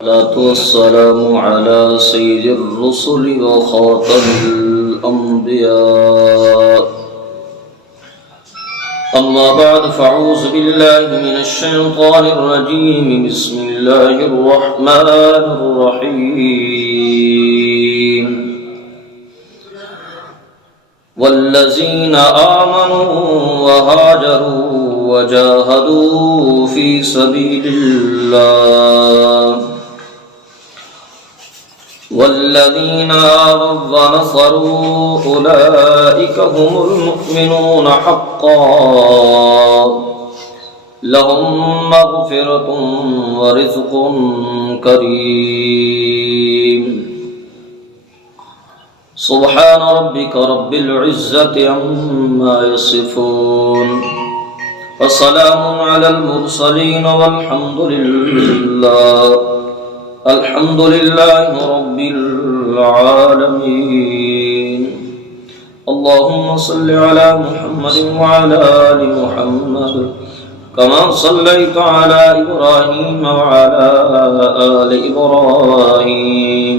الصلاة والسلام على سيد الرسل وخاتم الأنبياء. أما بعد فأعوذ بالله من الشيطان الرجيم. بسم الله الرحمن الرحيم. والذين آمنوا وهاجروا وجاهدوا في سبيل الله والذين آووا ونصروا أولئك هم المؤمنون حقا لهم مغفرة ورزق كريم. سبحان ربك رب العزة عما يصفون وسلام على المرسلين والحمد لله رب العالمين. اللهم صل على محمد وعلى آل محمد كما صليت على إبراهيم وعلى آل إبراهيم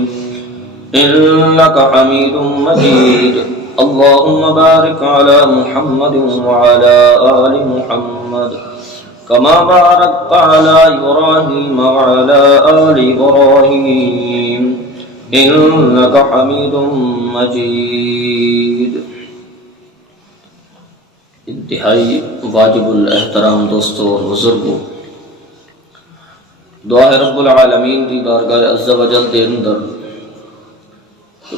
إنك حميد مجيد. اللهم بارك على محمد وعلى آل محمد كما باركت على إبراهيم وعلى آل إبراهيم إنك حميد مجيد. انتہائی واجب الاحترام دوستو اور بزرگوں، دعا ہے رب العالمین کی بارگاہ عز و جل دے اندر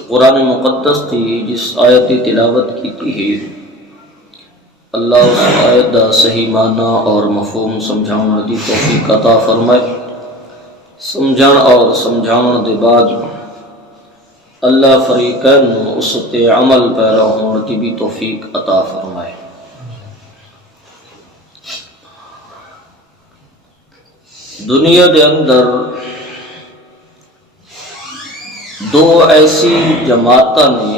قرآن مقدس تھی جس آیت کی تلاوت کی ہے، اللہ اس آیت دا صحیح معنی اور مفہوم سمجھاؤں دی توفیق عطا فرمائے. سمجھان اور سمجھاؤں دے بعد اللہ فریقین اس تے عمل پیرا ہون دی بھی توفیق عطا فرمائے. دنیا دے اندر دو ایسی جماعتاں نے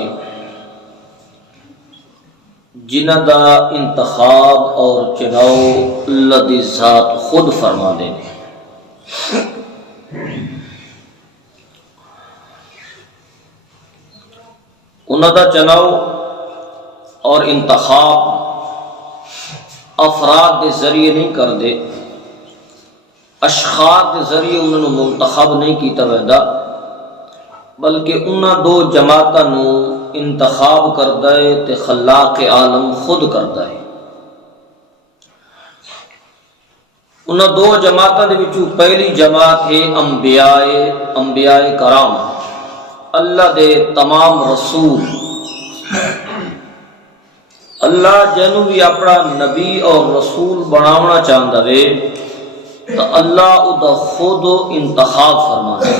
جنہ دا انتخاب اور چناؤ اللہ دی ذات خود فرما دے. انہاں دا چناؤ اور انتخاب افراد دے ذریعے نہیں کر دے، اشخاص دے ذریعے انہوں نے منتخب نہیں کیتا ویدا، بلکہ انہاں دو جماعتاں نو انتخاب کردا ہے تے خلاق عالم خود کردا ہے. انہاں دو جماعتاں دے وچوں پہلی جماعت ہے انبیاء کرام، اللہ دے تمام رسول. اللہ جنوں بھی اپنا نبی اور رسول بناونا چاہندا ہے تو اللہ او دا خود انتخاب فرما دے،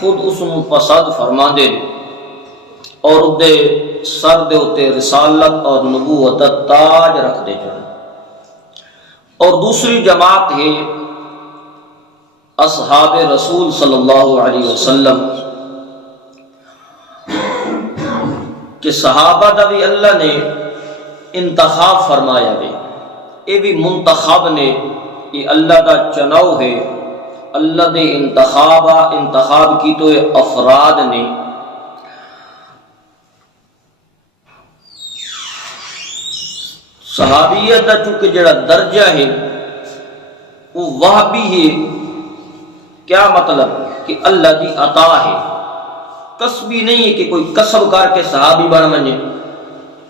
خود اس نوں پسند فرما دے اور دے سر دے اتے رسالت اور نبوت دا تاج رکھ دے جائے. اور دوسری جماعت ہے اصحاب رسول صلی اللہ علیہ وسلم کہ صحابہ دا بھی اللہ نے انتخاب فرمایا ہے، اے بھی منتخب نے، یہ اللہ دا چناؤ ہے. اللہ دے انتخاب کی تو افراد نے. صحابیت دا چونکہ جڑا درجہ ہے وہ وہابی ہے. کیا مطلب کہ اللہ دی عطا ہے، کسبی نہیں ہے کہ کوئی کسب کر کے صحابی بن ونجے،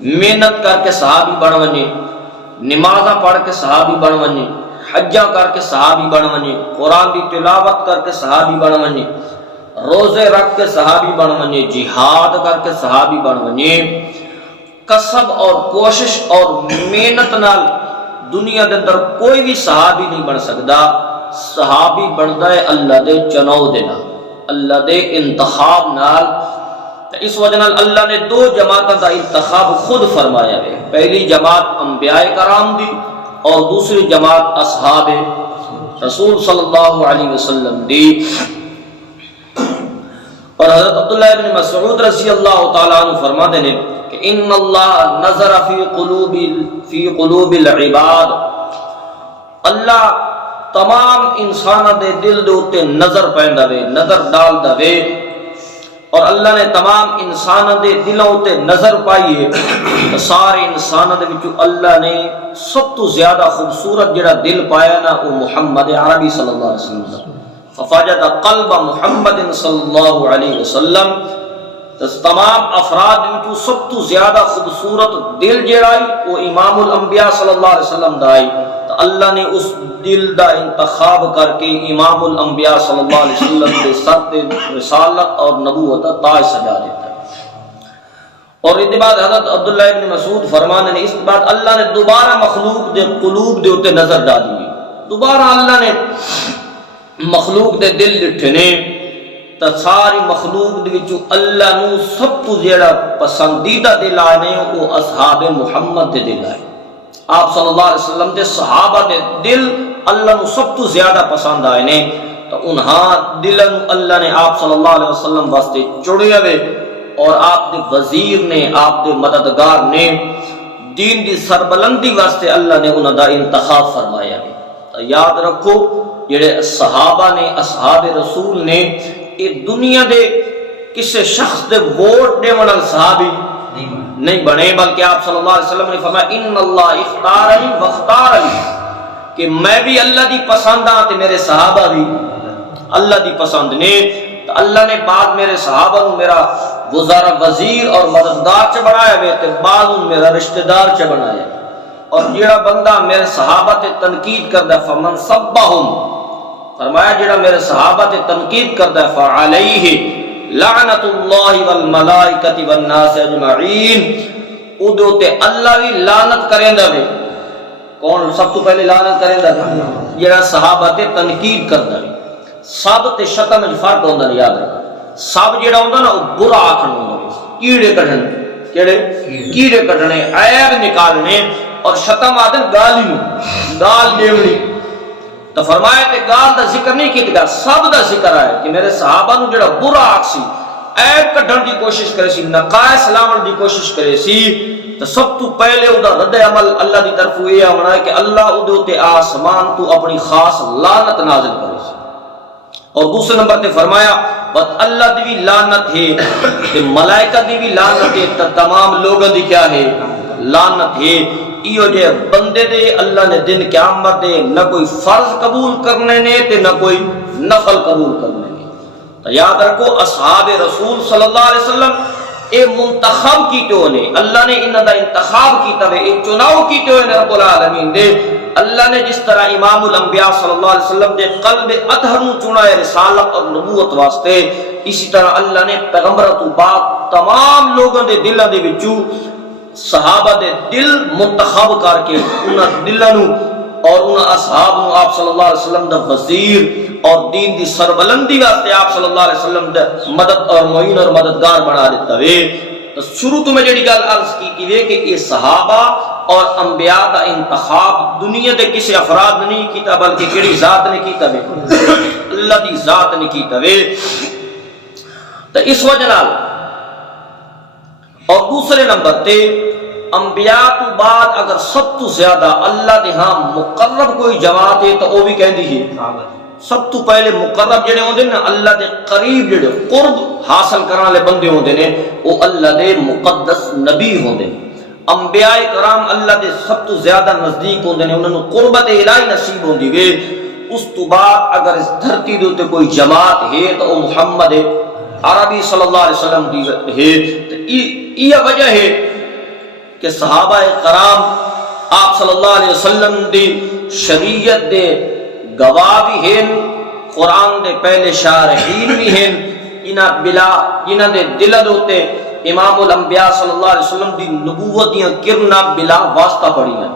محنت کر کے صحابی بن ونجے، نمازاں پڑھ کے صحابی بن ونجے، حجاں کر کے صحابی بن ونجے، قرآن دی تلاوت کر کے صحابی بن ونجے، روزے رکھ کے صحابی بن ونجے، جہاد کر کے صحابی بن ونجے. کسب اور کوشش اور محنت نال دنیا دے اندر کوئی بھی صحابی نہیں بن سکتا. صحابی بندا ہے اللہ دے چناؤ دے نال، اللہ دے انتخاب نال. اس وجہ نال اللہ نے دو جماعتوں کا انتخاب خود فرمایا ہے. پہلی جماعت انبیاء کرام دی اور دوسری جماعت اصحاب رسول صلی اللہ علیہ وسلم دی. اور حضرت عبداللہ بن مسعود رضی اللہ تعالیٰ عنہ فرماتے ہیں کہ ان اللہ نظر فی قلوب العباد، اللہ تمام انساناں دے دل دے اوتے نظر پیندا وے، نظر ڈالدا وے، اور اللہ نے تمام انساناں دے دلوں اوتے نظر پائی ہے، تو سارے انساناں دے وچوں اللہ نے سب تو زیادہ خوبصورت جڑا دل پایا نا وہ محمد عربی صلی اللہ علیہ وسلم دا، ففجد قلب محمد صلی اللہ علیہ وسلم، تمام افراد وچوں سب تو زیادہ خوبصورت دل جڑا ہے وہ امام الانبیاء صلی اللہ علیہ وسلم دا ہے، تو اللہ نے اس دل دا انتخاب کر کے امام الانبیاء صلی اللہ علیہ وسلم کے سر تے رسالت اور نبوت کا تاج سجا دیتا ہے۔ اور اس کے بعد حضرت عبداللہ ابن مسعود فرمانے نے اس کے بعد اللہ نے دوبارہ مخلوق دے قلوب دے اوتے نظر ڈالی، دوبارہ اللہ نے مخلوق دے دل ڈٹھے نے، تو ساری مخلوق دے وچوں اللہ نو سب تو زیادہ پسندیدہ دل آئے نے وہ اصحاب محمد دے دل آئے، آپ صلی اللہ علیہ وسلم دے صحابہ دے دل اللہ نو سب تو زیادہ پسند آئے نے، تو انہاں دلن اللہ نے آپ صلی اللہ علیہ وسلم واسطے چڑھے ہوئے، اور آپ دے وزیر نے، آپ دے مددگار نے، دین دی سربلندی واسطے اللہ نے انہاں دا انتخاب فرمایا ہے۔ تو یاد رکھو جڑے صحابہ نے، اصحاب رسول نے، یہ دنیا دے کسی شخص دے ووٹ دے والا صحابی نہیں بنے، بلکہ آپ صلی اللہ علیہ وسلم نے فرمایا ان اللہ اختارنی واختارنی، کہ میں بھی اللہ دی پسند ہاں تے میرے صحابہ بھی اللہ دی پسند نے، تو اللہ نے بعد میرے صحابہ نو میرا وزیر اور مددگار چ بنایا ہوئے، تے بعد میرا رشتہ دار چ بنایا، اور جڑا بندہ میرے صحابہ تے تنقید کردا فمن سبہم، فرمایا جڑا میرے صحابہ تے تنقید کردا فعلیہ لعنت اللہ والملائکۃ والناس اجمعین، اودے تے اللہ بھی لعنت کریندا وے، کون سب تو پہلے لعنت کریندا وے؟ جڑا صحابہ تے تنقید کردا وے۔ سب تے شتم وچ فرق ہوندا ہے، یاد رکھو، سب جڑا ہوندا نا وہ برا آکھنا ہوندا ہے، کیڑے کڈھن، کیڑے کیڑے کڈھنے، عیب نکالنے، اور شتم آدن گالی نو، گال دیوڑی، تو فرمایا کہ گال دا ذکر نہیں کیتا، سب دا ذکر ہے کہ میرے صحابہ نو جڑا برا آکسی، عیب کڈھن دی کوشش کرے سی، نقائص لاون دی کوشش کرے سی، تو سب تو پہلے او دا رد عمل اللہ دی طرف یہ ہونا ہے کہ اللہ او دے تے آسمان تو اپنی خاص لعنت نازل کرے سی، اور دوسرے نمبر تے فرمایا بس اللہ دی بھی لعنت ہے، تے ملائکہ دی بھی لعنت ہے، تو تمام لوگوں دی کیا ہے؟ لعنت ہے۔ ایو جے بندے دے اللہ نے دن قیامت دے نہ کوئی فرض قبول کرنے نے تے نہ کوئی نفل قبول کرنے نے، تو یاد رکھو اصحاب رسول صلی اللہ علیہ وسلم اے منتخب کیتے ہونے، اللہ نے انہاں دا انتخاب کیتا وے، اے چناؤ کیتے ہونے رب العالمین دے، اللہ نے جس طرح امام الانبیاء صلی اللہ علیہ وسلم دے قلب اطہر نو چنا ہے رسالت اور نبوت واسطے، اسی طرح اللہ نے پیغمبر تو بعد تمام لوگوں دے دلاں دے وچوں صحابہ دے دل منتخب کر کے انہاں دلاں نو اور انہاں اصحاب نو آپ صلی اللہ علیہ وسلم دا وزیر اور دین دی سربلندی واسطے آپ صلی اللہ علیہ وسلم دا مدد اور معین اور مددگار بنا دیتا وے۔ تو شروع تو میں جڑی گل عرض کی وے کہ یہ صحابہ اور انبیاء دا انتخاب دنیا دے کسی افراد نے نہیں کیتا، بلکہ کیڑی ذات نے کیتا وے؟ اللہ دی ذات نے کیتا وے۔ تو اس وجہ نال اور دوسرے نمبر تے انبیاء تو بعد اگر سب تو زیادہ اللہ دے ہاں مقرب کوئی جماعت ہے تو وہ بھی کہندی ہے سب تو پہلے مقرب جڑے ہوندے نا اللہ دے قریب جڑے قرب حاصل کرنے والے بندے ہوندے نے وہ اللہ دے مقدس نبی ہوندے نے۔ انبیاء کرام اللہ دے سب تو زیادہ نزدیک ہوندے نے، انہاں نوں قربت الہی نصیب ہوندی وے۔ اس تو بعد اگر اس دھرتی دے اوتے کوئی جماعت ہے تو وہ محمد عربی صلی اللہ علیہ وسلم دی ہے۔ یہ وجہ ہے کہ صحابہ کرام آپ صلی اللہ علیہ وسلم دی شریعت دے گواہ بھی ہیں، قرآن دے پہلے شارحین بھی ہیں، جنہاں دے دل دوتے امام الانبیاء صلی اللہ علیہ وسلم دی نبوت دیاں کرنا بلا واسطہ پڑی ہیں۔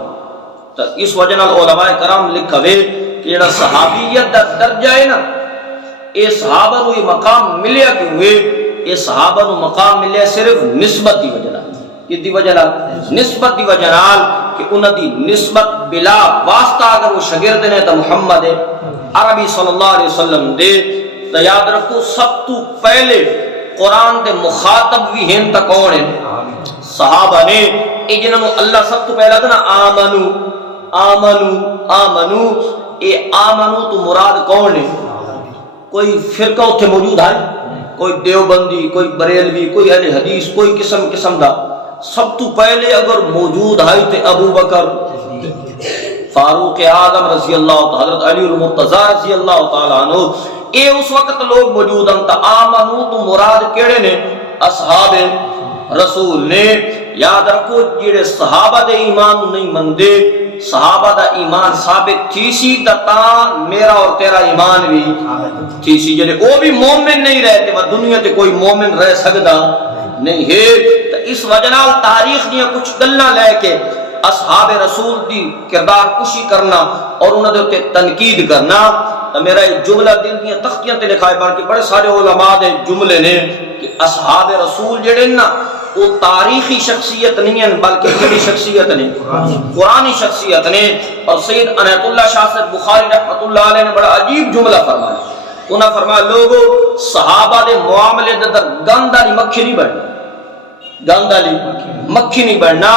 تو اس وجہ نال علماء کرام لکھا وے کہ جڑا صحابیت دا درجہ ہے نا، اے صحابہ نو یہ مقام ملیا کیوں ہوئے؟ یہ صحابہ نو مقام ملیا صرف نسبت دی وجہ نال۔ کدی وجہ نال؟ نسبت دی وجہ نال کہ انہاں دی نسبت بلا واسطہ اگر وہ شاگرد نے تو محمد عربی صلی اللہ علیہ وسلم دے۔ تو یاد رکھو سب تو پہلے قرآن دے مخاطب بھی ہیں تو کون ہیں؟ صحابہ نے، جنہوں اللہ سب تو پہلا تھا نا آمنو اے آمنو تو مراد کون ہے؟ کوئی فرقہ اتنے موجود ہے، کوئی دیوبندی، کوئی بریلوی، کوئی اہل حدیث، کوئی قسم دا سب تو پہلے اگر موجود ہے تو ابو بکر فاروق اعظم رضی اللہ تعالی، حضرت علی المرتضی رضی اللہ تعالی عنہ، اے اس وقت لوگ موجود ہیں۔ تا آمنو تو مراد کیڑے نے؟ اصحاب رسول نے۔ یاد رکھو جڑے صحابہ دے ایمان نہیں مندے، صحابہ دا ایمان ثابت تھی سی تا میرا اور تیرا ایمان بھی تھی سی، جڑے وہ بھی مومن نہیں رہتے، وہ دنیا تے کوئی مومن رہ سکتا نہیں ہے۔ تو اس وجہ نال تاریخ دیا کچھ گلاں لے کے اصحاب رسول دی کردار کشی کرنا اور انہوں نے تے تنقید کرنا، تو میرا یہ جملہ دل دیا تختیاں تے لکھا ہے، بلکہ بڑے سارے علماء دے جملے نے کہ اصحاب رسول جڑے نا وہ تاریخی شخصیت نہیں ہیں، بلکہ کیڑی شخصیت نے؟ قرآنی شخصیت نے۔ اور سید عنایت اللہ شاہ صاحب بخاری رحمۃ اللہ علیہ نے بڑا عجیب جملہ فرمایا، انہوں نے فرمایا لوگو صحابہ دے معاملے دے اندر گند والی مکھی نہیں بڑھنا، گند والی مکھی نہیں بڑھنا،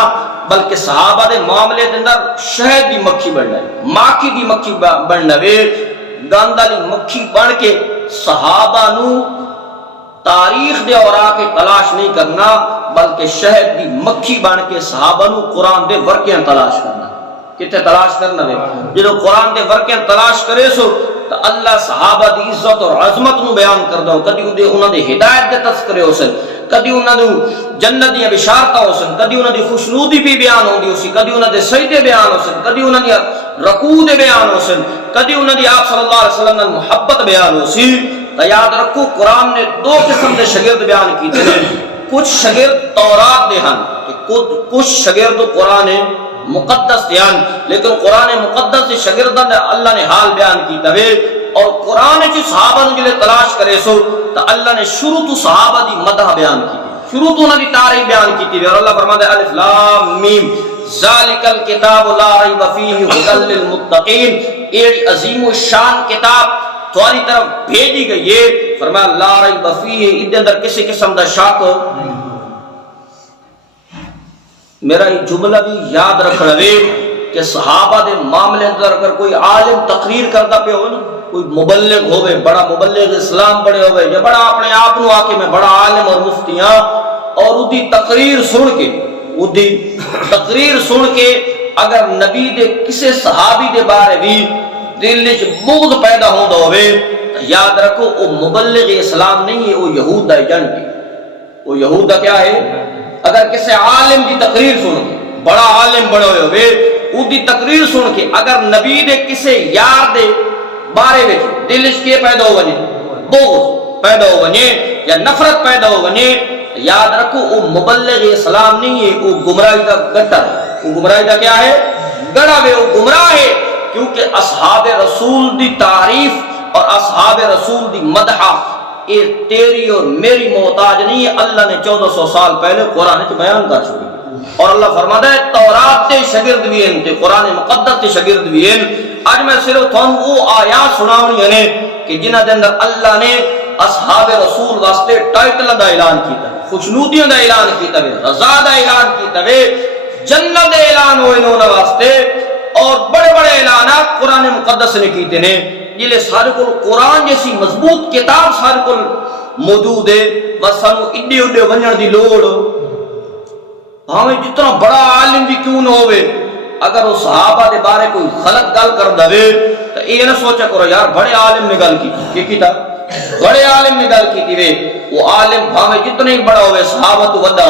بلکہ صحابہ دے معاملے دے اندر شہد دی مکھی بڑھنا ہے، ماکھی دی مکھی بڑھنا ہے۔ گند والی مکھی بن کے صحابہ نو تاریخ دے اور آ کے تلاش نہیں کرنا، بلکہ شہد دی مکھی بن کے صحابہ نو قرآن دے ورکیاں تلاش کرنا۔ کتے تلاش کرنا ہے؟ جدو قرآن دے ورکیاں تلاش کرے سو تو اللہ صحابہ دی عزت اور عظمت نو بیان کر دو، کدی انہوں نے ہدایت دے تذکرے ہو سن، کدی انہوں نے جنت دیا بشارتاں ہو سن، کدی انہوں نے خوشنودی بھی بیان ہوندی ہو سی، کدی انہوں نے سجدے بیان ہو سن، کدی انہوں نے رکوع دے بیان ہو سن، کدی انہوں نے آپ صلی اللہ علیہ وسلم نے محبت بیان ہو سی۔ تو یاد رکھو قرآن نے دو قسم دے شاگرد بیان کیتے ہیں، کچھ شاگرد تورات دے ہن، کچھ شاگرد قرآن مقدس دے ہن، لیکن قرآن مقدس دے شاگرداں نے اللہ نے حال بیان کیتا ہے۔ اور قرآن چ صحابہ نے جلے تلاش کرے سو تو اللہ نے شروع تو صحابہ دی مدح بیان کی، شروع تو انہاں دی تعریف بیان کی، اور اللہ فرماتا ہے الف لام میم ذالک الکتاب لا ریب فیہ ھدی للمتقین، ایڑی عظیم الشان کتاب تمہاری طرف بھیجی گئی ہے، فرمایا لا ریب فیہ، اس دے اندر کسی قسم دا شک۔ میرا یہ جملہ بھی یاد رکھنا ہے کہ صحابہ دے معاملے اندر اگر کوئی عالم تقریر کرتا پہ ہو نا، کوئی مبلغ ہوئے، بڑا مبلغ اسلام بڑے ہوئے، یا بڑا اپنے آپ نو آکے میں بڑا عالم اور مفتیاں، اور اُدھی تقریر سن کے اگر نبی دے کسے صحابی دے بارے بھی دل وچ بغض پیدا ہوندا ہوئے، یاد رکھو وہ مبلغ اسلام نہیں ہے، وہ یہود دا ایجنٹ ہے۔ وہ یہود دا کیا ہے؟ اگر کسے عالم دی تقریر سن کے، بڑا عالم بڑے ہوئے، اُدھی تقریر سن کے اگر نبی دے کسے یار دے بارے وچ دل وچ کے پیدا ہو ونے، بغض پیدا ہو ونے یا نفرت پیدا ہو ونے، یاد رکھو وہ مبلغ اسلام نہیں ہے، وہ گمراہی کا گٹر ہے۔ وہ گمراہی کا کیا ہے؟ گڑا ہے، وہ گمراہ ہے، کیونکہ اصحاب رسول دی تعریف اور اصحاب رسول دی مدح یہ تیری اور میری محتاج نہیں ہے، اللہ نے 1400 سال پہلے قرآن میں بیان کر چھوڑی۔ اور اللہ فرماتا ہے تورات تے شاگرد بھی ہیں، تے قرآن مقدس تے شاگرد بھی ہیں۔ آج میں صرف تھانوں وہ آیات سناونی ہے کہ جنہاں دے اندر اللہ نے اصحاب رسول واسطے ٹائٹل دا اعلان کیتا ہے، خوشنودیاں دا اعلان کیتا ہے، رضا دا اعلان کیتا ہے، جنت دا اعلان ہوئے انہوں واسطے، اور بڑے بڑے اعلانات قرآن مقدس نے کیتے ہیں۔ جلے سارے کو قرآن جیسی مضبوط کتاب سارے کو موجود ہے، بس سانو اڈے اڈے ونجن دی لوڑ، ہمیں جتنا بڑا عالم بھی کیوں نہ ہوئے، اگر وہ صحابہ دے بارے کوئی غلط گل کر دے تو یہ نہ سوچا کرو یار بڑے عالم نے گل کی کیتا، بڑے عالم نے گل کی تھی، وہ عالم بھاوے جتنے ہی بڑا ہوئے، صحابہ تو بڑا،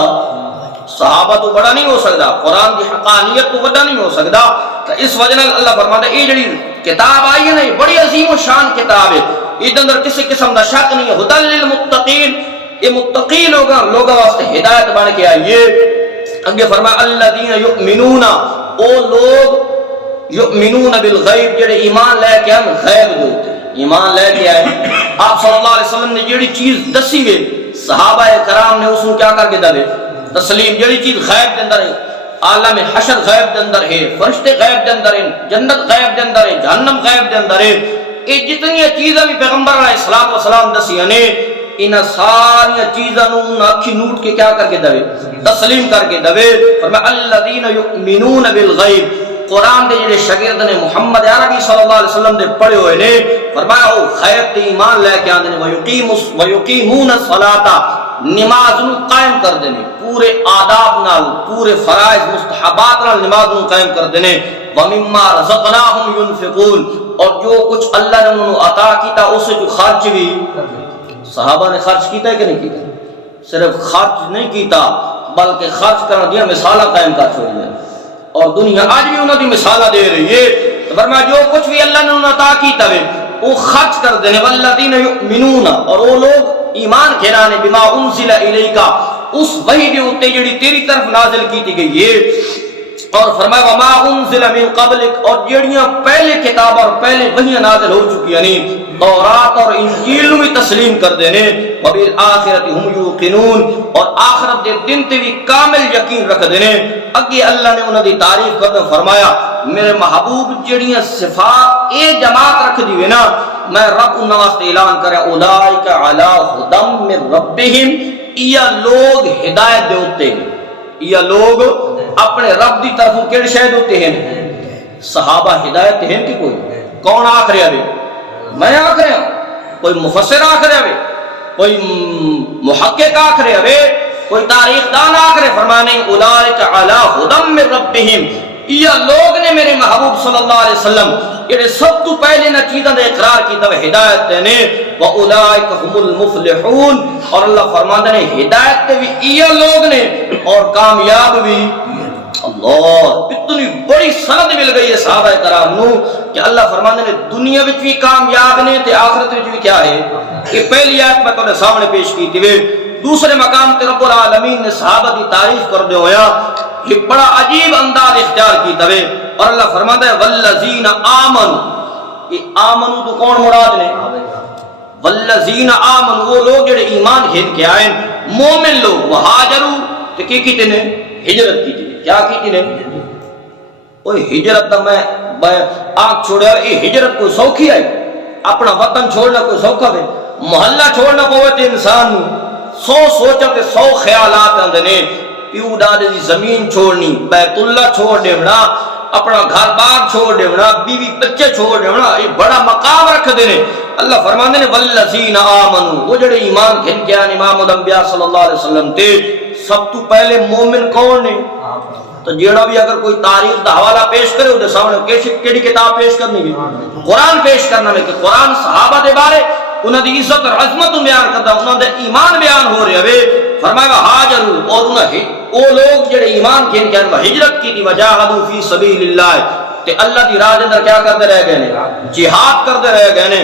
صحابہ تو بڑا نہیں ہو سکتا، قرآن کی حقانیت تو بڑا نہیں ہو سکتا۔ تو اس وجہ سے اللہ فرماتا ہے یہ جڑی کتاب آئی ہے نا، یہ بڑی عظیم و شان کتاب ہے، یہ اندر کسی قسم کا شک نہیں ہے، ھدی للمتقین، یہ متقی لوگوں واسطے ہدایت بن کے آئی ہے۔ اگے فرمایا الذین یؤمنون، او لوگ یؤمنون بالغیب جڑے ایمان لے کے ہم غیب دے ہوتے ہیں، ایمان لے کے آئے۔ آپ صلی اللہ علیہ وسلم نے جڑی چیز دسی ہوئے، صحابہ کرام نے اس کو کیا کر کے دے تسلیم، جڑی چیز غیب دے اندر ہے، عالم حشر غیب دے اندر ہے، فرشتے غیب دے اندر ہیں، جنت غیب دے اندر ہے، جہنم غیب دے اندر ہے، یہ جتنی چیزاں بھی پیغمبر علیہ الصلوۃ والسلام دسیاں نے، ان ساری چیزاں نو اکھی نوٹ کے کیا کر کے دے تسلیم کر کے دے۔ فرمایا الذین یؤمنون بالغیب، قرآن دے جڑے شاگرد نے محمد عربی صلی اللہ علیہ وسلم دے پڑھے ہوئے نے، فرمایا او خیر تے ایمان لے کے آندے نے ویقیمون الصلاۃ، نماز نو قائم کر دینے، پورے آداب نال، پورے فرائض مستحبات نال نماز نو قائم کر دینے، ومما رزقناہم ينفقون، اور جو کچھ اللہ نے انہوں عطا کیتا اسے جو خرچ بھی، صحابہ نے خرچ کیتا ہے کہ نہیں کیتا؟ صرف خرچ نہیں کیتا بلکہ خرچ کرنے دیا مثالہ قائم کر چھوڑی ہے، اور دنیا آج بھی انہوں دی مثالہ دے رہی ہے۔ فرمایا جو کچھ بھی اللہ نے انہوں عطا کیتا ہے وہ خرچ کر دینے، والذین یؤمنون، اور وہ لوگ ایمان کھلانے، بما انزل الیک، اس وحی دے اوتے جڑی تیری طرف نازل کی گئی ہے، اور فرمایا وما انزل من قبلک، اور جڑیاں پہلے کتاب اور پہلے وحیاں نازل ہو چکی ہیں، تورات اور انجیل بھی تسلیم کر دینے، وبالآخرۃ ہم یوقنون، اور آخرت دے دن تے بھی کامل یقین رکھ دینے۔ اگے اللہ نے انہاں دی تعریف کرتے فرمایا میرے محبوب جڑیاں صفات اے جماعت رکھ دیوے نا، میں رب انہاں واسطے اعلان کریا اولئک علی ھدی من ربہم، یہ لوگ ہدایت دے اوتے ہیں، یہ لوگ اپنے رب دی طرف کیڑے شے ہوتے ہیں؟ صحابہ ہدایت ہیں کہ کوئی؟ کون آکھ رہا ہے؟ میں آکھ رہا ہوں، کوئی مفسر آکھ رہا ہے، کوئی محقق آکھ رہا ہے، کوئی تاریخ دان آکھ رہے؟ فرمانے اولئک علی ھدی من ربہم، یہ لوگ نے میرے محبوب صلی اللہ علیہ وسلم یہ سب تو پہلے نہ چیزاں دے اقرار کیتا ہے ہدایت نے، واولئک هم المفلحون، اور اللہ فرماتا ہے ہدایت بھی یہ لوگ نے اور کامیاب بھی۔ اللہ اتنی بڑی سند مل گئی ہے صحابہ کرام نو کہ اللہ فرماتے ہیں دنیا وچ بھی کامیاب نے تے آخرت وچ بھی کیا ہے۔ یہ پہلی آیت میں تمہیں سامنے پیش کی تھی۔ دوسرے مقام تے رب العالمین نے صحابہ دی تعریف کر دے ہویا ایک بڑا عجیب انداز اختیار کی تھے، اور اللہ فرماتا ہے والذین آمنوا، یہ آمنوا تو کون مراد نے؟ والذین آمنوا وہ لوگ جڑے ایمان گھن کے آئے، مومن لوگ، وہاجروا تے کی کیتے نے؟ ہجرت کی تھی۔ کیا کی تھی؟ اوہ ہجرت دا میں آنکھ چھوڑیا، یہ ہجرت کوئی سوکھی ہے؟ اپنا وطن چھوڑنا کوئی سوکھا ہے؟ محلہ چھوڑنا پوے تے انسان نو 100 سوچا تے 100 خیالات آندے نے، پیو دادے دی زمین چھوڑنی، بیت اللہ چھوڑ دیونا، اپنا گھر بار چھوڑ دیونا، بیوی بچے چھوڑ دیونا، یہ بڑا مقام رکھ دینے۔ اللہ فرماندے نے والذین آمنوا، وہ جڑے ایمان گھن کے آن امام الانبیاء صلی اللہ علیہ وسلم تے، سب تو پہلے مومن کون نے؟ تو جیڑا بھی اگر کوئی تاریخ دا حوالہ پیش کرے وہ دے سامنے کیڑی کتاب پیش کرنی بھی؟ قرآن پیش کرنا ہے، کہ قرآن صحابہ دے بارے انہاں دی عزت اور عظمت بیان کرتا، انہاں دے ایمان بیان ہو رہے ہوئے۔ فرمایا ہاجروا، اور انہیں وہ لوگ جڑے ایمان کھین کے ہجرت کی تھی، وجاہدوا فی سبیل اللہ، تے اللہ دی راہ دے اندر کیا کرتے رہ گئے نے؟ جہاد کرتے رہ گئے نے،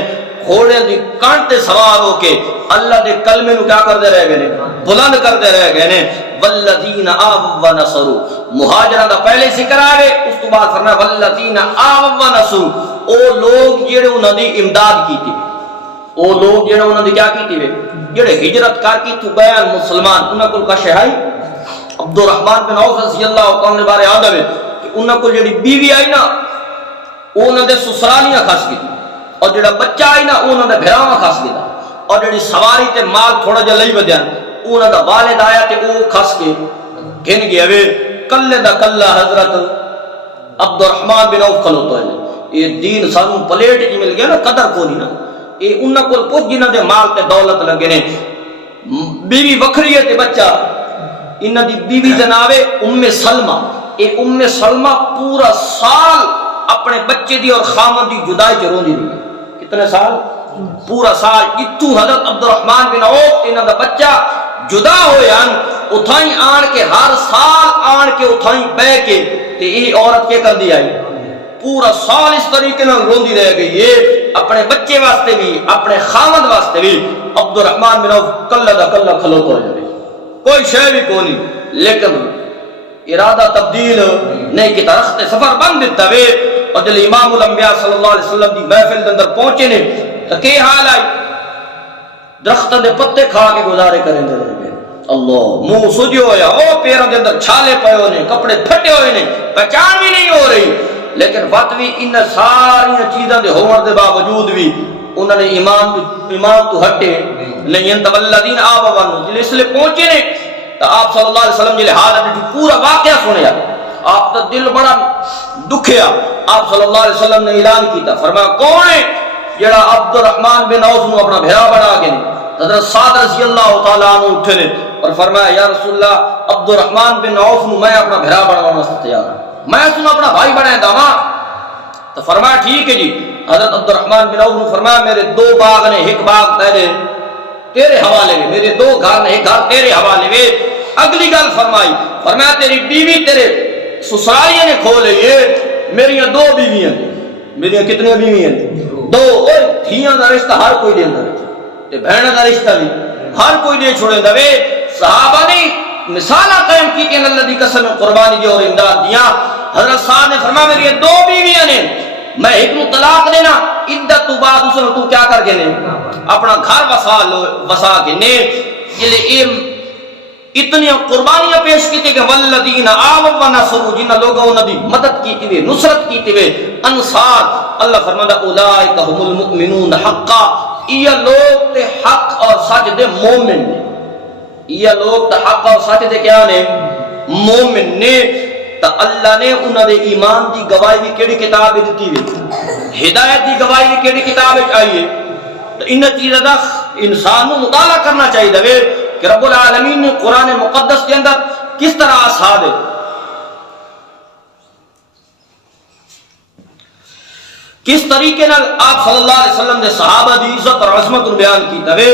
گھوڑے دی کانٹ تے سوار ہو کے اللہ دے کلمے نو کیا کرتے رہ گئے نے؟ بلند کرتے رہ گئے نے۔ والذین آووا ونصروا، مہاجراں دا پہلے ذکر آئے، اس تو بعد فرمایا والذین آووا ونصروا، او لوگ جڑے انہاں دی امداد کی تھی، او لوگ جڑے انہاں دی کیا کی تھی؟ جڑے ہجرت کر کی تو بیان مسلمان، انہاں کول کا شہائی عبد الرحمن بن عوف رضی اللہ عنہ نے بارے آدھے کہ انہاں کول جڑی بیوی آئی نا انہاں دے سسرالیاں کھس گئی، اور جڑا بچہ آئی نا انہاں دے بھراواں کھس گیا، اور جڑی سواری تے مال تھوڑا جا لئی ودیا انہاں دا والد آیا تے او کھس کے گھن گیا وے، کلے دا کلا حضرت عبد الرحمن بن عوف کھلوتا ہے۔ یہ دین سانوں پلیٹ جی مل گیا نا، قدر کو نہیں نا، یہ انہاں کول پوچھ جنہاں دے مال تے دولت لگے نے، بیوی وکھری ہے تے بچہ، انہاں دی بیوی دا نام ہے ام سلمہ۔ یہ ام سلمہ پورا سال اپنے بچے دی اور خامد دی جدائی چ روندی رہی۔ کتنے سال؟ پورا سال۔ اتو حضرت عبد الرحمن بن عوف انہاں دا بچہ جدا ہوئے ہیں، اتھائیں آن کے ہر سال آن کے اتھائیں بے کے تے یہ عورت کے کر دی آئی، پورا سال اس طریقے نہ روندی رہ گئی ہے، اپنے بچے واسطے بھی اپنے خامد واسطے بھی۔ عبد الرحمن بن عوف کلہ دا کلہ کھلوتا ہے، کوئی شے بھی کو نہیں، لیکن ارادہ تبدیل نہیں کیتا، رخت سفر بند دیتا وے۔ اور جب امام الانبیاء صلی اللہ علیہ وسلم دی محفل دے اندر پہنچے نے تو کی حال آئی؟ درختوں دے پتے کھا کے گزارے کریں دے رہے گئے، اللہ منہ سجے ہویا، او پیروں دے اندر چھالے پے ہوئے نے، کپڑے پھٹے ہوئے نے، پہچان بھی نہیں ہو رہی، لیکن فتوی ان ساری چیزاں دے ہون دے باوجود بھی انہوں نے ایمان تو ہٹے نہیں۔ انت والذین آووا ونصروا، جلے اس لئے پہنچے نے تو آپ صلی اللہ علیہ وسلم جلے حالت پورا واقعہ سنیا، آپ کا دل بڑا دکھیا آپ صلی اللہ علیہ وسلم نے اعلان کیتا، فرمایا کون ہے جڑا عبد الرحمن بن عوف نو اپنا بھیرا بنا کے حضرت سعد رضی اللہ تعالیٰ عنہ اٹھے نے اور فرمایا یا رسول اللہ عبد الرحمن بن عوف نو میں اپنا بھیرا بنانا واسطے تیار ہوں، میں اس اپنا بھائی بنایا داما۔ تو فرمایا ٹھیک ہے جی۔ حضرت عبد الرحمن بن عوف نے فرمایا میرے دو باغ نے، ایک باغ تیرے حوالے میں، میرے دو گھر نے، ایک گھر تیرے حوالے میں۔ اگلی گل فرمائی، فرمایا تیری بیوی تیرے سسرالیے نے کھو لئی ہے، میریاں دو بیویاں نے۔ میریاں کتنی بیویاں نے؟ دو۔ اور دھیاں دا رشتہ ہر کوئی دیندا تے بہن دا رشتہ بھی ہر کوئی دے چھوڑے دے۔ صحابہ نے مثالاں قائم کی کہ اللہ دی قسم قربانی دی اور امداد دیاں۔ حضرت صاحب نے فرمایا میری دو بیویاں نے، میں ایک نو طلاق دینا، عدت تو بعد اس تو کیا کر کے نے اپنا گھر وسا کے نے۔ اتنی قربانیاں پیش کی تھی کہ والذین آووا ونصروا، جنہاں لوگوں نے دی مدد کی تھی، نصرت کی تھی، انصار۔ اللہ فرماتا اولئک هم المؤمنون حقا، یہ لوگ تے حق اور سچ دے مومن نے۔ یہ لوگ تے حق اور سچ دے کیا نے؟ مومن نے۔ تو اللہ نے انہاں دے ایمان دی گواہی بھی کیڑی کتاب دتی وی؟ ہدایت دی گواہی بھی کیڑی کتاب وچ آئی ہے؟ تو ان چیزاں دا انسان نوں مطالعہ کرنا چاہیے کہ رب العالمین نے قرآن مقدس کے اندر کس طرح اصحاب کس طریقے نال آپ صلی اللہ علیہ وسلم نے صحابہ دی عزت اور عظمت بیان کی دوے۔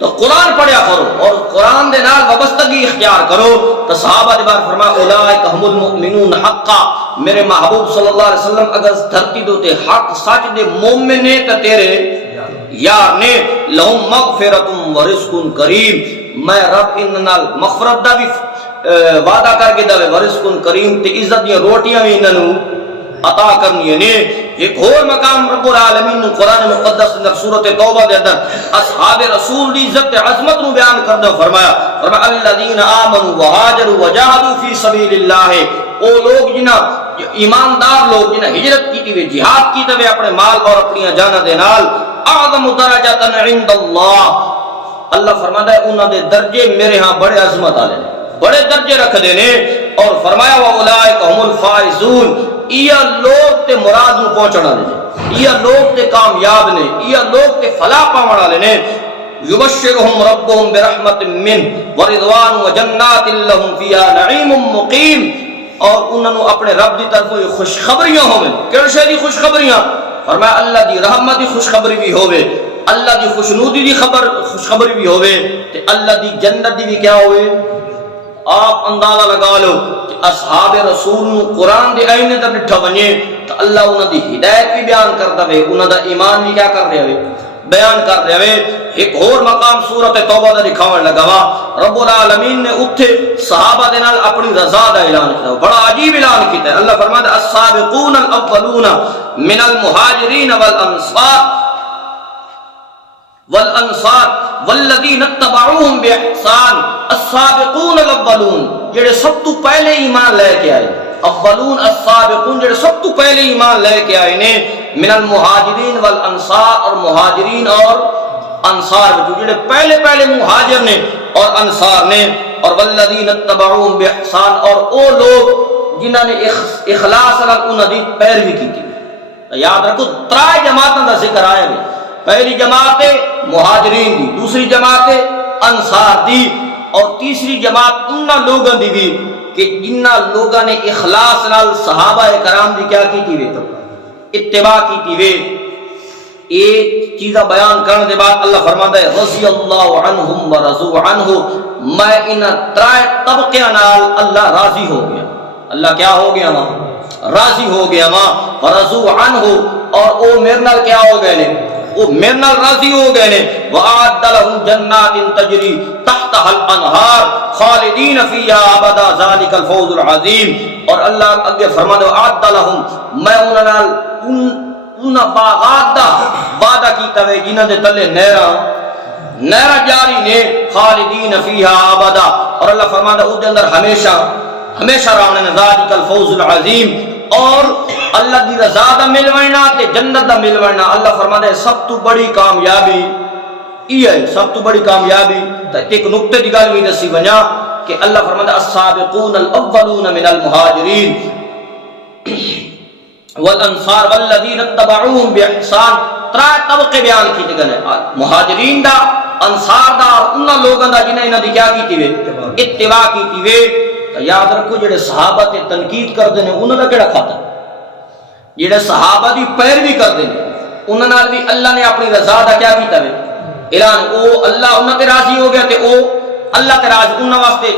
تو قرآن پڑھیا کرو اور قرآن دے نال وابستگی اختیار کرو۔ تو صحابہ دے بار فرمایا اولئک هم المؤمنون حقا، میرے محبوب صلی اللہ علیہ وسلم اگر دھرتی دو تے حق سچ دے مومن نے تے تیرے یار نے، لہم مغفرت و رزق کریم، میں رب ان نال مغفرت دا بھی وعدہ کر کے دے، و رزق کریم تے عزت دی روٹیاں بھی انہاں عطا کرنی نے۔ ایک اور مقام رب العالمین نے قرآن مقدس اندر سورۃ توبہ دے اندر اصحاب رسول دی عزت عظمت نو بیان کردا فرمایا الذین آمنوا وہاجروا وجاہدوا فی سبیل اللہ، او لوگ جنہاں ایماندار لوگ جنہاں ہجرت کی تھی، جہاد کی تے اپنے مال اور اپنی جاناں دے نال، اعظم درجات عند اللہ، اللہ فرماتا ہے انہاں دے درجے میرے ہاں بڑے عظمت والے نے، بڑے درجے رکھ دے نے۔ اور فرمایا واولئک هم الفائزون، یہ لوگ تے مراد نو پہنچن والے نے، یہ لوگ تے کامیاب نے، یہ لوگ تے فلاح پاون والے نے۔ یبشرهم ربهم برحمت من ورضوان وجنات لهم فيها نعیم مقیم، اور انہاں نو اپنے رب دی طرفوں خوشخبریاں ہوویں۔ کیڑی شے دی خوشخبریاں؟ فرمایا اللہ دی رحمت دی خوشخبری بھی ہووے، اللہ دی خوشنودی دی خوشخبری بھی ہووے، تے اللہ دی جنت دی بھی کیا ہووے۔ آپ اندازہ لگا لو کہ اصحاب رسول نو قرآن دے آئینے تے ڈٹھا ونجے تو اللہ انہاں دی ہدایت بھی بیان کردا وے، انہاں دا ایمان بھی کیا کر رہے ہوئے، بیان کر رہے ہوئے۔ ایک اور مقام سورۃ توبہ دا دکھاون لگا وا، رب العالمین نے اتھے صحابہ دے نال اپنی رضا دا اعلان کیتا، بڑا عجیب اعلان کیتا ہے۔ اللہ فرماتا ہے السابقون الاولون من المہاجرین والانصار والذین اتبعوہم باحسان، السابقون الاولون جڑے سب تو پہلے ایمان لے کے آئے، اولون السابقون جڑے سب تو پہلے ایمان لے کے آئے نے، من المہاجرین والانصار، اور مہاجرین اور انصار جڑے پہلے پہلے مہاجر نے اور انصار نے، اور والذین اتبعوہم باحسان، اور او لوگ جنہاں نے اخلاص نال انہاں دی پیروی کی تھی۔ یاد رکھو ترائے جماعتاں دا ذکر آیا ہے، پہلی جماعت مہاجرین دی، دوسری جماعت انصار دی، اور تیسری جماعت انہاں لوگاں دی بھی کہ جنہاں لوگاں نے اخلاص نال صحابہ کرام دی کیا کی تھی، اتباع کی تھی۔ ایک چیزہ بیان کرنے دے بعد اللہ فرماتا ہے رضی اللہ عنہم ورضوا عنہ، میں انہاں ترائے طبقیاں نال اللہ راضی ہو گیا، اللہ کیا ہو گیا ماں؟ راضی ہو گیا ماں، ورضوا عنہ، اور او میرے نال کیا ہو گئے نے؟ وہ میرے نال راضی ہو گئے نے۔ وَأَعَدَّ لَهُمْ جَنَّاتٍ تَجْرِي تَحْتَهَا الْأَنْهَارُ خَالِدِينَ فِيهَا أَبَدًا ذَلِكَ الْفَوْزُ الْعَظِيمُ، اور اللہ اگے فرماتا ہے وَأَعَدَّ لَهُمْ، میں انہاں نال انہاں باغات دا وعدہ کیتا ہے جنہاں دے تلے نہراں جاری نے، خالدین فیہا ابدا، اور اللہ فرماتا ہے اس دے اندر ہمیشہ رہنے نے، ذالک الفوز العظیم، اور اللہ دی رضا دا ملونا تے جنت دا ملونا، اللہ فرماتا ہے سب تو بڑی کامیابی یہ ہے، سب تو بڑی کامیابی۔ ایک نقطے دی گل بھی دسی ونجا کہ اللہ فرماتا ہے السابقون الاولون من المہاجرین، والانصار والذین اتبعوهم باحسان، ترا طبقے بیان کیتے گئے، مہاجرین دا، انصار دا اور انہاں لوگاں دا جنہاں انہاں دی کیا کیتی وے، اتباع کیتی وے۔ تو یاد رکھو جڑے صحابہ تے تنقید کردے نے انہاں دا کیڑا کھاتا، جڑے صحابہ دی پیروی کردے نے انہاں نال بھی اللہ نے اپنی رضا دا کیا کیتا وے، اعلان، او اللہ انہاں تے راضی ہو گیا تے او اللہ تے راضی، انہاں واسطے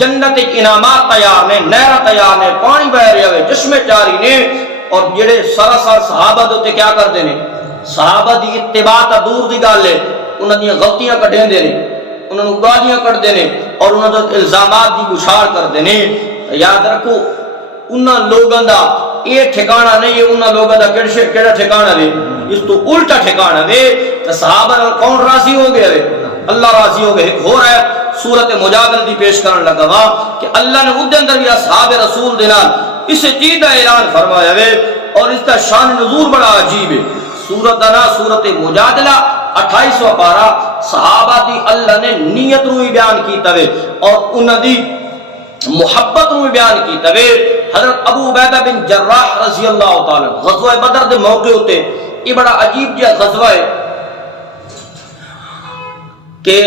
جنت انعامات تیار نے، نہراں تیار نے، پانی بہ رہا ہے، چشمے جاری نے۔ اور جڑے سراسر صحابہ دے کیا کردے نے، صحابہ دی اتباع تا دور دی گل ہے، انہاں دی غلطیاں کڈھیندے نے، انہاں نوں گالیاں کڈھدے نے اور انہاں دے الزامات دی گشار کردے نے۔ یاد رکھو انہاں لوگاں دا یہ ٹھکانہ نہیں ہے، انہاں لوگاں دا کیڑا ٹھکانہ ہے، اس تو الٹا ٹھکانہ ہے۔ تے صحابہ نال کون راضی ہو گیا ہے؟ اللہ راضی ہو گئے۔ ایک ہو رہا ہے سورت مجادلہ دی پیش کرن لگا وا کہ اللہ نے اودے اندر بھی اصحاب رسول دے نال اس چیز کا اعلان فرمایا ہے، اور اس کا شان نزول بڑا عجیب ہے۔ سورت دا نا سورت مجادلہ 28واں پارہ، صحابہ دی اللہ نے نیت نو بیان کیتا ہے اور انہاں دی محبت نو بیان کیتا ہے۔ حضرت ابو عبیدہ بن جراح رضی اللہ تعالی غزوہ بدر دے موقع ہوتے، یہ بڑا عجیب جہا غزوہ ہے کہ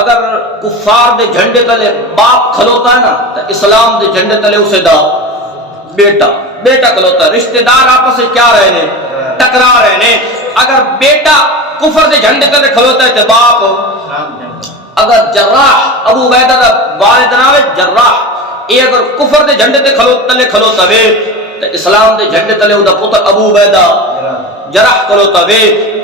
اگر کفار دے جھنڈے تلے باپ کھلوتا ہے نا تو اسلام دے جھنڈے تلے اسے دا بیٹا کھلوتا ہے۔ رشتہ دار آپس سے کیا رہے نے، ٹکرا رہے نے۔ اگر بیٹا کفر دے جھنڈے تلے کھلوتا ہے تو باپ، اگر جراح ابو عبیدہ دا والد نام ہے جراح، یہ اگر کفر دے جھنڈے تلے کھلوتا ہے تو اسلام دے جھنڈے تلے او دا پتر ابو عبیدہ جراح کھلوتا ہے۔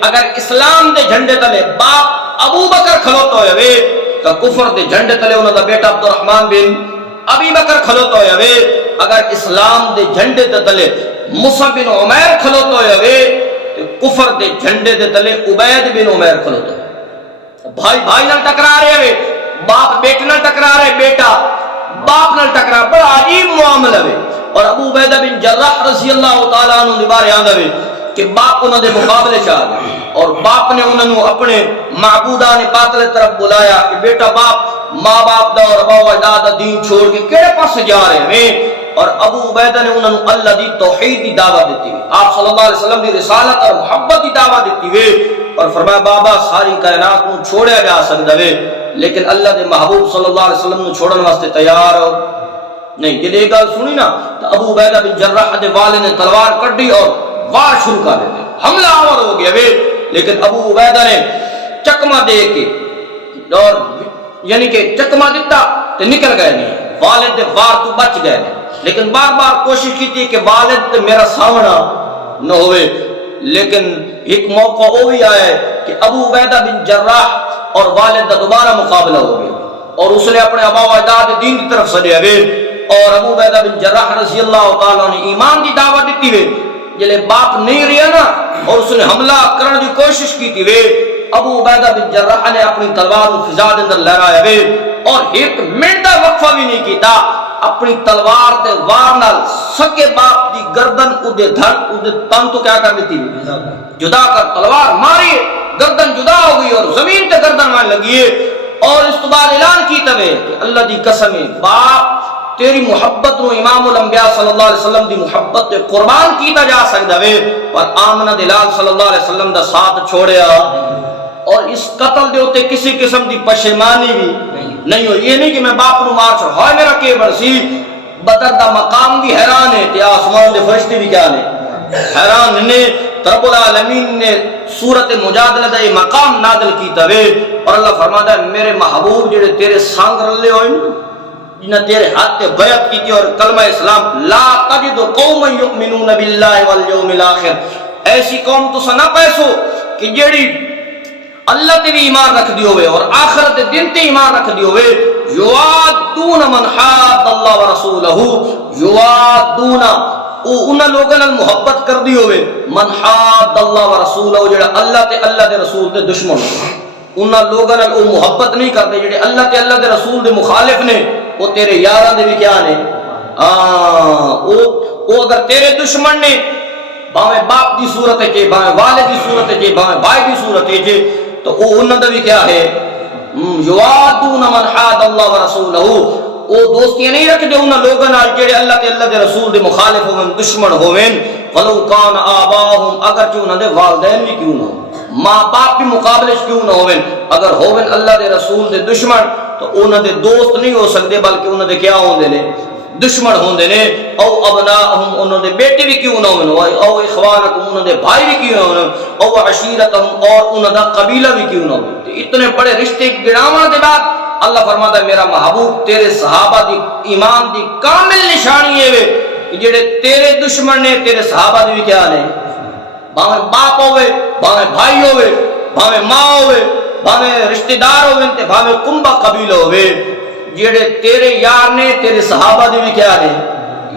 اگر اسلام دے جھنڈے تلے باپ ابو بکر کھلوتا ہوئے تو کفر دے جھنڈے تلے انہوں دا بیٹا عبد الرحمن بن ابی بکر کھلوتا ہوئے۔ اگر اسلام دے جھنڈے تلے مصعب بن عمیر کھلوتا ہوئے تو کفر دے جھنڈے تلے عبید بن عمیر کھلوتا ہوئے۔ بھائی بھائی نال ٹکرا رہے ہوئے، باپ بیٹے نال ٹکرا رہے، بیٹا باپ نال ٹکرا، بڑا عجیب معاملہ ہے۔ اور ابو عبیدہ بن جراح رضی اللہ تعالیٰ عنہ دی بارے آندا ہے کہ باپ انہوں دے مقابلے چاہ گئے اور باپ نے انہوں اپنے معبودان باطل طرف بلایا کہ بیٹا باپ ماں باپ دا اور ابا و اجداد دا دین چھوڑ کے کیڑے پاس جا رہے ہیں؟ اور ابو عبیدہ نے انہوں اللہ دی توحید دی دعوت دیتی ہوئی، آپ صلی اللہ علیہ وسلم دی رسالت اور محبت دی دعوت دیتی ہوئی، اور فرمایا بابا ساری کائنات کو چھوڑیا جا سکتا ہے لیکن اللہ دے محبوب صلی اللہ علیہ وسلم نے چھوڑن واسطے تیار ہو نہیں۔ جب یہ گل سنی نا تو ابو عبیدہ بن جراح دے والد نے تلوار کڈی اور وار شروع کر دیتے، حملہ آور ہو گیا وے۔ لیکن ابو عبیدہ نے چکما دے کے اور یعنی کہ چکما دیتا تو نکل گئے نہیں، والد دے وار تو بچ گئے نہیں، لیکن بار بار کوشش کی تھی کہ والد میرا سامنا نہ ہوئے۔ لیکن ایک موقع وہ بھی آیا ہے کہ ابو عبیدہ بن جراح اور والد کا دوبارہ مقابلہ ہو گیا اور اس نے اپنے ابا و اجداد دین کی طرف سڑیا وے، اور ابو عبیدہ بن جراح رضی اللہ تعالیٰ نے ایمان دی دعوت دیتی وے۔ جلے باپ نہیں رہا نا اور اس نے حملہ کرنے کی کوشش کی تھی وے، ابو عبیدہ بن جراح نے اپنی تلوار کو فضا دے اندر لہرایا وے اور ایک منٹ دا وقفہ بھی نہیں کیتا، اپنی تلوار دے وار نال سکے باپ دی گردن اودے تن تو کیا کر دیتی جدا کر، تلوار ماری، گردن جدا ہو گئی اور زمین تے گردن مارنے لگی ہے۔ اور اس کے بعد اعلان کیتا وے کہ اللہ دی قسم ہے باپ تیری محبت نو امام الانبیاء صلی اللہ علیہ وسلم دی محبت تے قربان کیتا جا سکدا وے، پر آمنہ دلال صلی اللہ علیہ وسلم دا ساتھ چھوڑیا اور اس قتل دے ہوتے کسی قسم دی پشیمانی بھی نہیں ہوئی۔ یہ نہیں کہ میں باپ نو مار چھوڑ، ہائے میرا کے برسی، بدر دا مقام بھی حیران ہے تے آسمان دے فرشتے بھی کیا نے حیران نے۔ رب العالمین نے سورت مجادلہ دا یہ مقام نازل کیتا وے اور اللہ فرماتا ہے میرے محبوب جڑے تیرے سانگ رلے ہوئے جنہیں تیرے ہاتھ تے بیعت کی تھی اور کلمہ اسلام، لا تجد قوم یؤمنون باللہ والیوم الاخر، ایسی قوم تو سنا پیسو کہ جیڑی اللہ تے بھی ایمان رکھ دی ہوئے اور آخرت دن تے ایمان رکھ دی ہوئے، یوادون من حاد اللہ ورسولہ، یوادون انہاں لوگوں نال محبت کر دی ہوئے، من حاد اللہ ورسولہ جڑا اللہ تے اللہ دے رسول دے دشمن، انہاں لوگوں نال وہ محبت نہیں کرتے جڑے اللہ تے اللہ دے رسول دے مخالف نے، وہ تیرے یاراں دے بھی کیا نے، وہ اگر تیرے دشمن نے باویں باپ دی صورت ہے کہ باویں والد دی صورت ہے کہ باویں بھائی دی صورت ہے کہ تو وہ انہاں دا بھی کیا ہے، یوادون من حاد اللہ ورسولہ، وہ دوستیاں نہیں رکھ دے انہاں لوگاں نال جڑے اللہ تے اللہ دے رسول دے مخالف ہوون دشمن ہوون ولو کان آباہم اگر جو انہاں دے والدین بھی کیوں نہ ہون ماں باپ بھی مقابلے کیوں نہ ہوون اگر ہوون اللہ دے رسول دے دشمن تو انہاں دے دوست نہیں ہو سکدے بلکہ انہاں دے کیا ہوندے نے دشمن ہوندے نے او ابناءہم انہاں دے بیٹے بھی کیوں نہ ہون او اخوانکم انہاں دے بھائی بھی کیوں نہ ہون او عشیرتہم اور انہاں دا قبیلہ بھی کیوں نہ ہون اتنے بڑے رشتے گراوان دے بعد اللہ فرماتا ہے میرا محبوب تیرے صحابہ دی ایمان دی کامل نشانی ہے کہ جڑے تیرے دشمن نے تیرے صحابہ دی بھی کیا نے بھاویں باپ ہوئے بھاویں بھائی ہوئے بھاویں ماں ہوئے بھاویں رشتہ دار ہوئے تے بھاویں کنبہ قبیلہ ہوئے جڑے تیرے یار نے تیرے صحابہ دی بھی کیا نے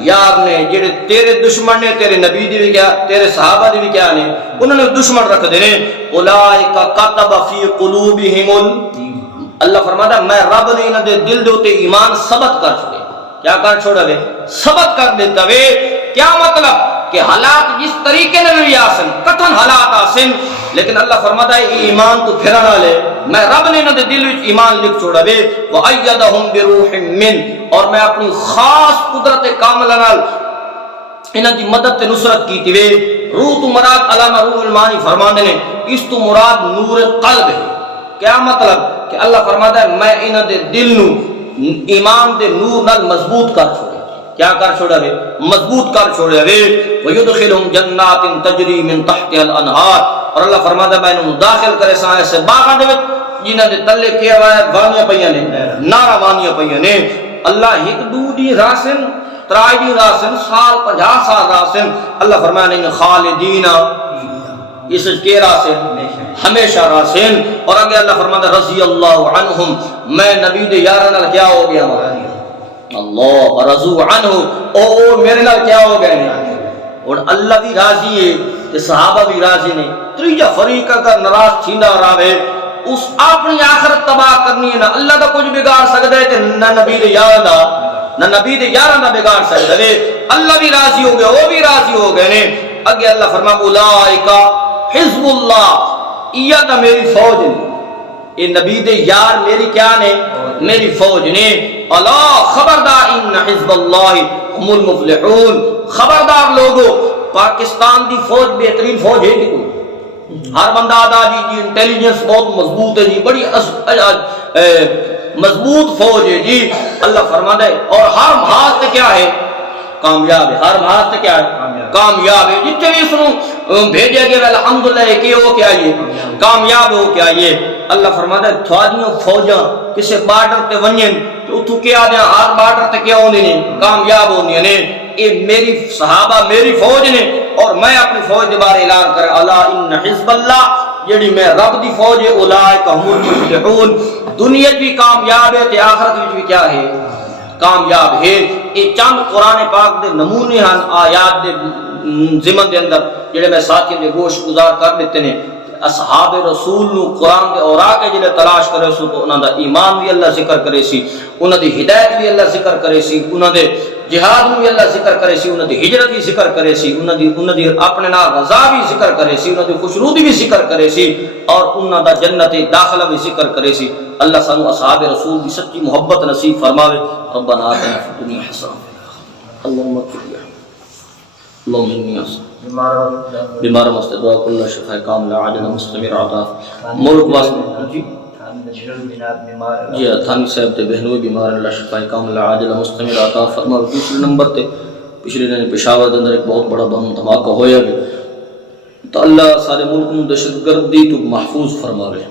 یار نے جڑے تیرے دشمن نے تیرے نبی دی بھی کیا تیرے صحابہ دی بھی کیا نے انہوں نے دشمن رکھ دے نے اولئک کتب فی قلوبہم اللہ فرماتا ہے میں رب نے انہاں دے دل دے تے ایمان ثبت کر چھوڑے کیا کر چھوڑا وے ثبت کر دیتا وے کیا مطلب کہ حالات جس طریقے نے بھی آسن کٹھن حالات آسن لیکن اللہ فرماتا ہے ایمان تو پھرنا لے میں رب نے انہاں دے دل وچ ایمان لکھ چھوڑا وے وَأَيَّدَهُمْ بِرُوحٍ مِّن اور میں اپنی خاص قدرت کاملہ نال انہاں دی مدد تے نصرت کیتی وے روح تو مراد علامہ روح المانی فرماندے نے اس تو مراد نور قلب ہے کیا مطلب کہ اللہ فرماتا ہے میں انہاں دے دل نو ایمان دے نور نال مضبوط کر چھوڑے کیا کر چھوڑا وے مضبوط کر چھوڑے وے وَيُدْخِلُهُمْ جَنَّاتٍ تَجْرِي مِن تَحْتِهَا الْأَنْهَارُ اور اللہ فرماتا ہے میں انہوں داخل کرے سائے سے باغاں دے وچ جنہاں دے تلے کیا ہوا ہے وانیاں پیاں نے نارا وانیاں پیاں نے اللہ ایک دو دی راسن ترائی دی راسن سال 50 سال راسن اللہ فرمایا نہیں خالدین اس کے راسن ہمیشہ راسن اور آگے اللہ فرماتا ہے رضی اللہ عنہم میں نبی دے یاراں نال کیا ہو گیا اللہ رضو عنہ او میرے نال کیا ہو گئے اور اللہ بھی راضی ہے کہ صحابہ بھی راضی نے تریجا فریق اگر ناراض تھیندا راوے اس اپنی آخرت تباہ کرنی ہے نہ اللہ دا کچھ بگاڑ سکدا ہے تے نہ نبی دے یاراں دا نہ نبی دے یاراں دا بگاڑ سکدا ہے اللہ بھی راضی ہو گیا وہ بھی راضی ہو گئے نے اگے اللہ فرما اولئک حزب اللہ یہ تو میری فوج نے یہ نبی دے یار میری کیا نے میری فوج نے الا خبردار ان حزب اللہ هم المفلحون خبردار لوگو پاکستان دی فوج بہترین فوج ہے کہ ہر بندہ آدھا جی انٹیلیجنس بہت مضبوط ہے جی بڑی مضبوط فوج ہے جی اللہ فرماتا ہے اور ہر محاذ سے کیا ہے کامیاب ہے ہر محاذ سے کیا ہے کامیاب ہے جتنے بھی سنوں بھیجے گئے الحمدللہ کہ وہ کیا یہ کامیاب ہو کیا یہ اللہ فرماتا ہے تھوڑیاں فوجاں کسے بارڈر تے ونجن تو اتھو کیا دیں ہر بارڈر تے کیا ہونے نے کامیاب ہونے نے یہ میری صحابہ میری فوج نے اور میں اپنی فوج دے بارے اعلان کر الا ان حزب اللہ جڑی میں رب دی فوج ہے اولئک هم المفلحون دنیا بھی کامیاب ہے تے آخرت وچ بھی کیا ہے کامیاب ہے یہ چند قرآن پاک دے نمونے ہیں آیات دے ضمن دے اندر جڑے میں ساتھیوں دے گوش گزار کر دیتے ہیں اصحاب رسول نو قرآن دے اوراق جڑے تلاش کرے سو تو انہاں دا ایمان بھی اللہ ذکر کرے سی انہاں دی ہدایت بھی اللہ ذکر کرے سی انہاں دے جہاد بھی اللہ ذکر کرے سی انہاں دی ہجرت بھی ذکر کرے سی انہاں دی اپنے نال رضا بھی ذکر کرے سی انہاں دی خوشنودی بھی ذکر کرے سی اور انہاں دا جنت داخلہ بھی ذکر کرے سی اللہ سانو اصحاب رسول دی سچی محبت نصیب فرماوے ربنا آتنا فی الدنیا حسنہ اللهم اغفر لنا اللهم انی اسألک بیمار مستدعا کل شفاء کامل عاجل مستمر عطا ملک واسطے جی تھانی صاحب تے بہنوئی بیمار اللہ شفاء کامل عاجل مستمر عطا فرما دوسرے نمبر تے پچھلے دن پشاور دے اندر ایک بہت بڑا بم دھماکہ ہویا بھی تو اللہ سارے ملک نو دہشت گردی تو محفوظ فرماوے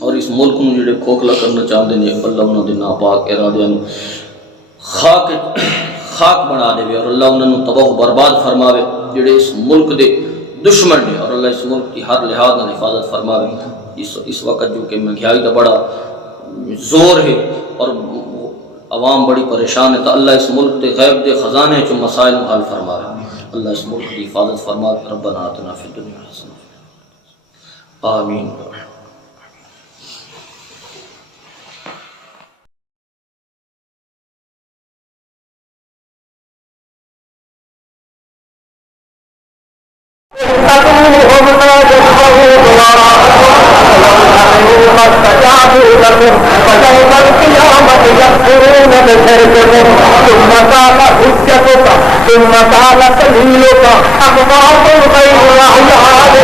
اور اس ملک نو جڑے کھوکھلا کرنا چاہتے ہیں اللہ انہوں نے ناپاک ارادیاں خاک بنا دے اور اللہ انہوں نے تباہ و برباد فرماوے جڑے اس ملک دے دشمن نے اور اللہ اس ملک کی ہر لحاظ نال حفاظت فرماوے اس وقت جو کہ مہنگائی کا بڑا زور ہے اور عوام بڑی پریشان ہے تو اللہ اس ملک دے غیب دے خزانے جو مسائل حل فرماوے اللہ اس ملک کی حفاظت فرماوے ربنا آتنا فی الدنیا حسنہ آمین فجعلوا لكم فيوم القيامة يكفرون يكفرون بشرككم ثم قال حجتك ثم قال دليلك أخبار الغيب وأعيان